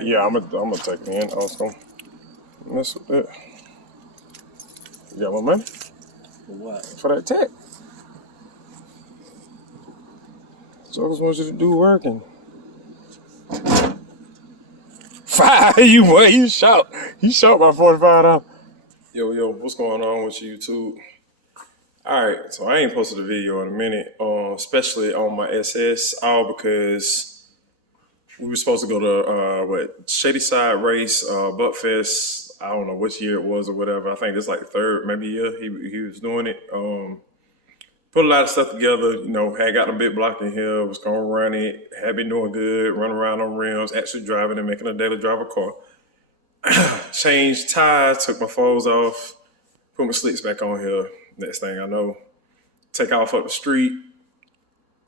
Yeah, I'm gonna take it in. I was gonna mess with that. You got my money For what? for that tech. Jokers want you to do working. Five, you what? You shot by $45. Yo, what's going on with you, YouTube? All right, so I ain't posted a video in a minute, especially on my SS, all because we were supposed to go to Shady Side Race, Buckfest. I don't know which year it was or whatever. I think it's like the third maybe year he was doing it. Put a lot of stuff together. Had gotten a bit blocked in here. Was gonna run it. Had been doing good. Running around on rims. Actually driving and making a daily driver car. Changed tires. Took my foes off. Put my slicks back on here. Next thing I know, take off up the street.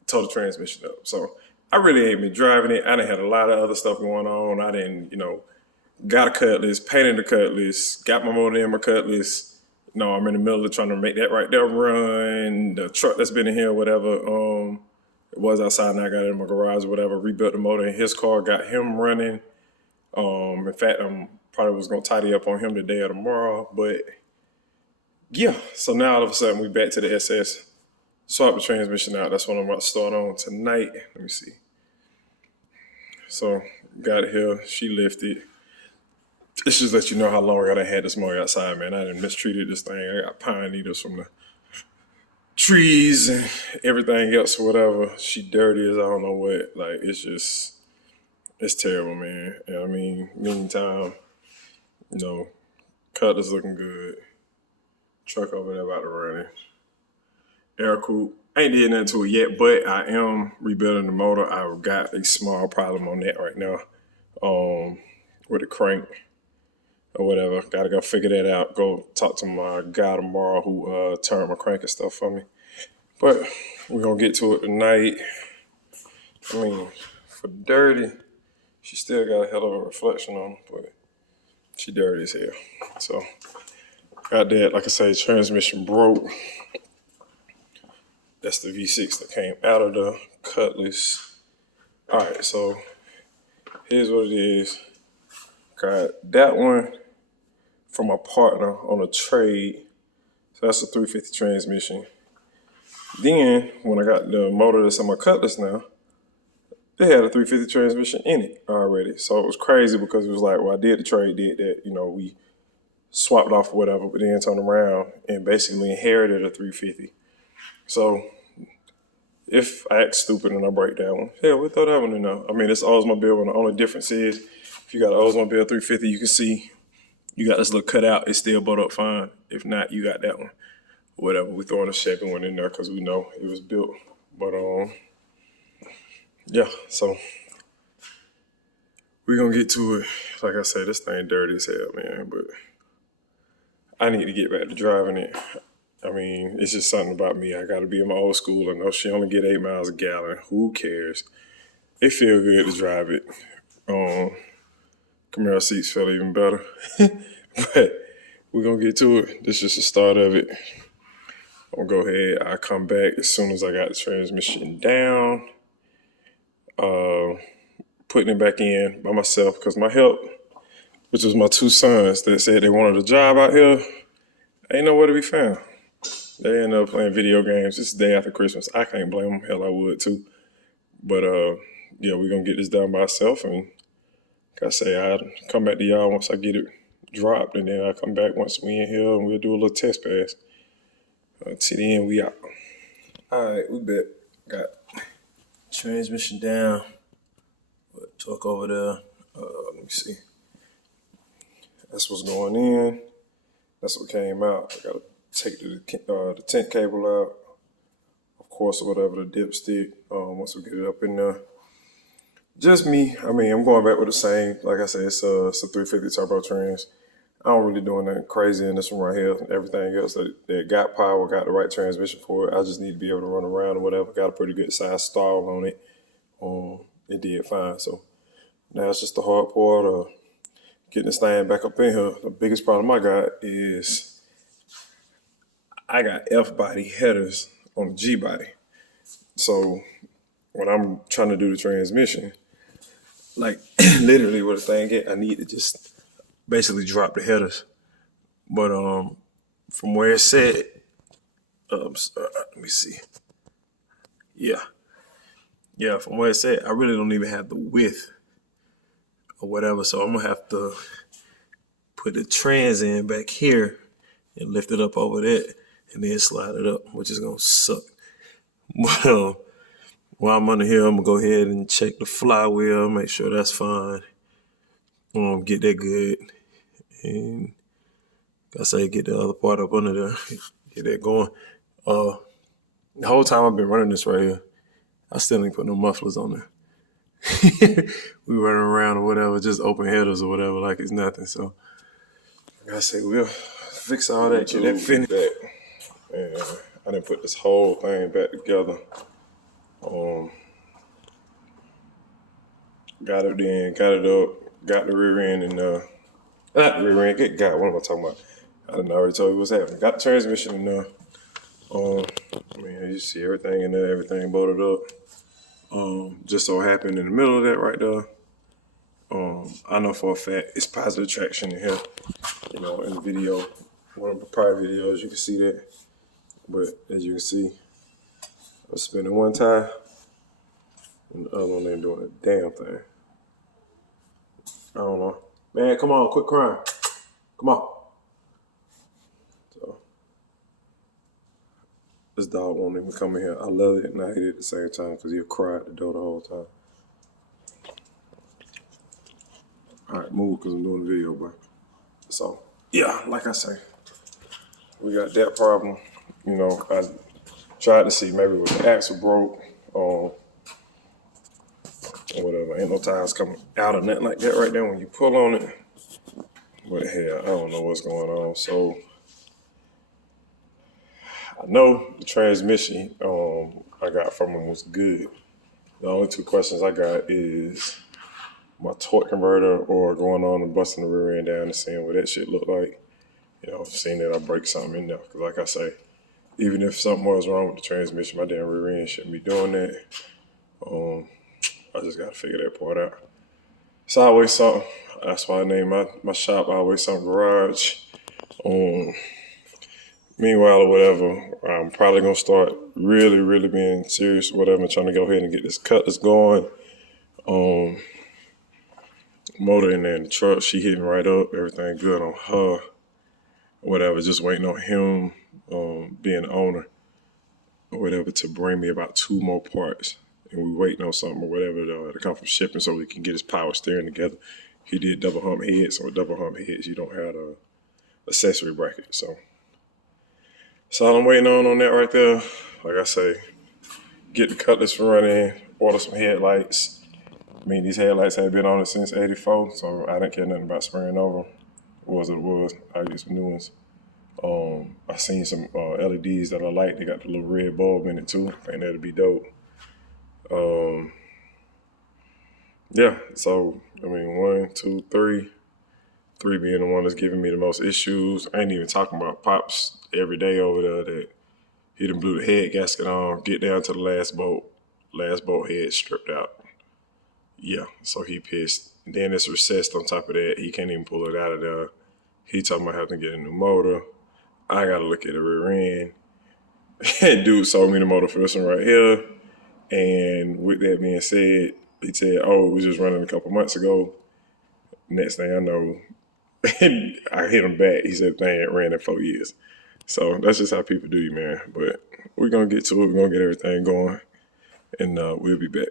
Tow the transmission up. So I really ain't been driving it. I done had a lot of other stuff going on. I didn't, got a cutlass, painted the cutlass, got my motor in my cutlass. No, I'm in the middle of trying to make that right there run. The truck that's been in here, whatever, it was outside and I got it in my garage or whatever, rebuilt the motor in his car, got him running. In fact, I'm probably was going to tidy up on him today or tomorrow. But yeah, so now all of a sudden we back to the SS. Swap the transmission out. That's what I'm about to start on tonight. Let me see. So got it here. She lifted. This just let you know how long I done had this mower outside, man. I done mistreated this thing. I got pine needles from the trees and everything else or whatever. She dirty as I don't know what. Like, it's terrible, man. And I mean, meantime, cutlass looking good. Truck over there about to run it. Air coupe. Ain't did nothing to it yet, but I am rebuilding the motor. I've got a small problem on that right now with the crank or whatever. Got to go figure that out. Go talk to my guy tomorrow who turned my crank and stuff for me. But we're going to get to it tonight. I mean, for dirty, she still got a hell of a reflection on her, but she dirty as hell. So got that. Like I say, transmission broke. That's the V6 that came out of the cutlass. All right, so here's what it is. Got that one from my partner on a trade. So that's a 350 transmission. Then, when I got the motor that's on my cutlass now, they had a 350 transmission in it already. So it was crazy because it was like, well, I did the trade, did that, we swapped off or whatever, but then turned around and basically inherited a 350. So if I act stupid and I break that one, hell, we'll throw that one in there. I mean, it's Oldsmobile, and the only difference is if you got an Oldsmobile 350, you can see you got this little cutout. It's still built up fine. If not, you got that one. Whatever, we throwing a Chevy one in there because we know it was built. But yeah, so we're gonna get to it. Like I said, this thing dirty as hell, man. But I need to get back to driving it. I mean, it's just something about me. I got to be in my old school. I know she only get 8 miles a gallon. Who cares? It feel good to drive it. Camaro seats feel even better. But we're going to get to it. This is just the start of it. I'm going to go ahead. I'll come back as soon as I got the transmission down. Putting it back in by myself because my help, which was my 2 sons that said they wanted a job out here, ain't nowhere to be found. They end up playing video games. It's the day after Christmas. I can't blame them. Hell, I would too. But yeah, we're going to get this done by ourselves. And like I say, I'll come back to y'all once I get it dropped. And then I'll come back once we in here and we'll do a little test pass. Till the end, we out. All right, we bet. Got transmission down. Torque over there. Let me see. That's what's going in. That's what came out. I got to take the tent cable out, of course, or whatever, the dipstick, once we get it up in there. Just me. I mean, I'm going back with the same. Like I said, it's a 350 turbo trans. I don't really doing nothing crazy in this one right here. Everything else that got power, got the right transmission for it. I just need to be able to run around or whatever. Got a pretty good size stall on it. It did fine. So now it's just the hard part of getting this thing back up in here. The biggest problem I got is I got F-body headers on the G-body. So when I'm trying to do the transmission, like literally where the thing get. I need to just basically drop the headers. But from where it's set, let me see. Yeah, yeah, from where it's set, I really don't even have the width or whatever. So I'm gonna have to put the trans in back here and lift it up over that, and then slide it up, which is gonna suck. Well, while I'm under here, I'm gonna go ahead and check the flywheel, make sure that's fine. Get that good, and like I say, get the other part up under there, get that going. The whole time I've been running this right here, I still ain't put no mufflers on there. We running around or whatever, just open headers or whatever, like it's nothing. So, like I say, we'll fix all that, get that finished. And I didn't put this whole thing back together. Got it in, got it up, got the rear end, and not the rear end. What am I talking about? I didn't already tell you what's happening. Got the transmission in there. I mean, you see everything in there, everything bolted up. Just so happened in the middle of that right there. I know for a fact it's positive traction in here. You know, in the video, one of the prior videos, you can see that. But as you can see, I'm spinning one tire, and the other one ain't doing a damn thing. I don't know. Man, come on, quit crying. Come on. So, this dog won't even come in here. I love it and I hate it at the same time because he'll cry at the door the whole time. All right, move because I'm doing the video, boy. So, yeah, like I say, we got that problem. You know, I tried to see maybe if the axle broke or whatever. Ain't no tires coming out or nothing like that right there when you pull on it. But hell, I don't know what's going on. So I know the transmission I got from him was good. The only two questions I got is my torque converter or going on and busting the rear end down and seeing what that shit look like. You know, seeing that I break something in there. Because like I say, even if something was wrong with the transmission, my damn rear end shouldn't be doing that. I just got to figure that part out. It's always something. That's why I named my shop Always Something Garage. Meanwhile or whatever, I'm probably going to start really, really being serious or whatever, trying to go ahead and get this cutlass going. Motor in there in the truck, she hitting right up. Everything good on her. Whatever, just waiting on him being the owner or whatever to bring me about 2 more parts. And we waiting on something or whatever to come from shipping so we can get his power steering together. He did double hump heads, so with double hump heads, you don't have a accessory bracket. So that's all I'm waiting on that right there. Like I say, get the cutlass running, order some headlights. I mean, these headlights have been on it since '84, so I didn't care nothing about spraying over. It was what it was. I used some new ones. I seen some LEDs that I like. They got the little red bulb in it too. I think that'd be dope. Yeah, so I mean, 1, 2, 3. 3 being the one that's giving me the most issues. I ain't even talking about Pops every day over there that he done blew the head gasket on, get down to the last bolt head stripped out. Yeah, so he pissed. Then it's recessed on top of that. He can't even pull it out of there. He talking about having to get a new motor. I gotta look at the rear end. Dude sold me the motor for this one right here. And with that being said, he said, oh, it was just running a couple months ago. Next thing I know, I hit him back. He said, thing ain't ran in 4 years. So that's just how people do you, man. But we're going to get to it. We're going to get everything going. And we'll be back.